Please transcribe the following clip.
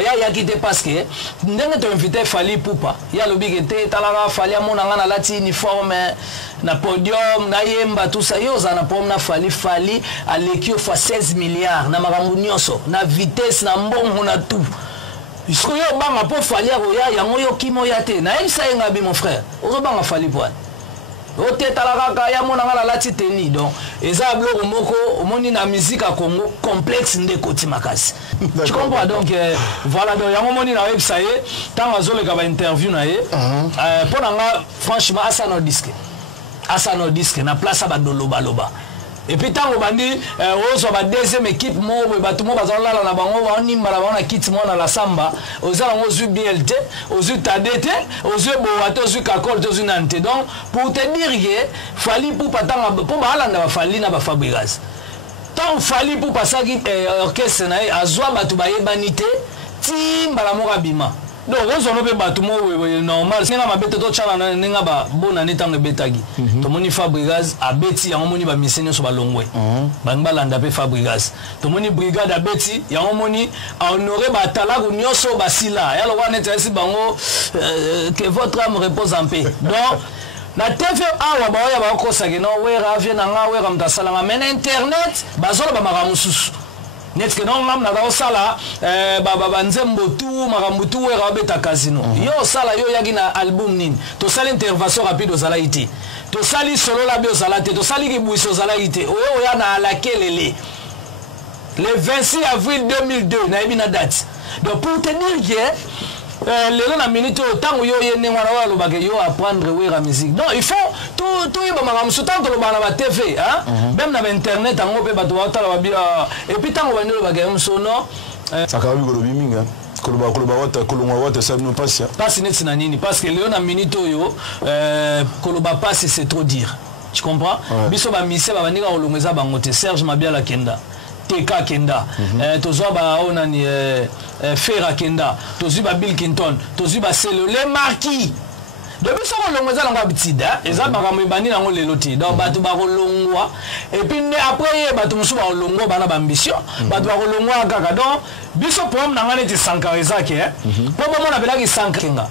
Ya quitté parce que ndenge to invité Fally Ipupa ya lobi kete talaka Fally amona ngana lati uniforme na podium na yemba tout ça yo za na pom na Fally aleki fois 16 milliards na makambo nyonso na vitesse na mbongo na tout isko yo banga po Fally ya yango yo kimo ya te na elisa ngabi mon frère ozo banga Fally poane ote talaka ya mona ngana lati teni donc eza bloko moko omoni na musique à Congo complexe ndeko timakasi. Tu comprends donc voilà donc yango moni na website tant azoleka ba interview na ye pour nga franchement asano disque na place ba doloba loba et puis tango bandi ozo ba deuxième équipe mo bato mo bazolala na bango ba onimba la bango na kit mo na la samba ozala ozu BLT ozu tadete ozu boato ozu kakol ozu nante donc pour te dire que Fally Ipupa tanga pour ba alanda ba Fally na ba Fabregas tant Fally Ipupa saki orchestre na azwa bato ba yebanité timba la moka bima donc on ne peut pas tout le normal c'est nga mabete to chala nga ba bona netango betagi to moni Fabregas abeti yango moni ba misenyo so balongwe bangba landa pe Fabregas to moni brigade abeti yango moni honorer ba talago nyoso basila ya lo wana tesi bango que votre âme repose en paix donc na TV awa ba ya ba ko sake no we ravie na nga we ramta salanga men internet bazola ba maramususu net que non ngam na ba sala ba nzembo tu makambutu we rabeta casino yo sala yo yagi na album nini to sala intervention rapide aux iti to sali solo la bio salate to sali ki buiso iti o ya na la kelele le 26 avril 2002 na ebina date donc pour te dire que les na minute autant yo yene ngwana wa lobake yo apprendre we la musique donc il faut tout yeba makam soutant to lobana ba TV hein même na internet ngo pe bato wa tala ba et puis tango ba ndelo bake msono sakabi ko lobi minga koloba wata kolongwa wata ça nous passe passe net na nini parce que le na minute yo koloba passe c'est trop dire tu comprends biso ba mise ba bandika kolongeza bango te Serge Mabiala Kenda Teka Kenda tozwa ba onani Fera Kenda tozuba Bill Clinton tozuba Selo les marquis depuis ça on longeza langa bitida eza makambo bandi nango lelo ti donc batu ba kolongwa et puis après batu musuba kolongwa bana ba ambition batu ba kolongwa kaka donc biso pom nangane ti sankareza ke po mo na belaki sankenga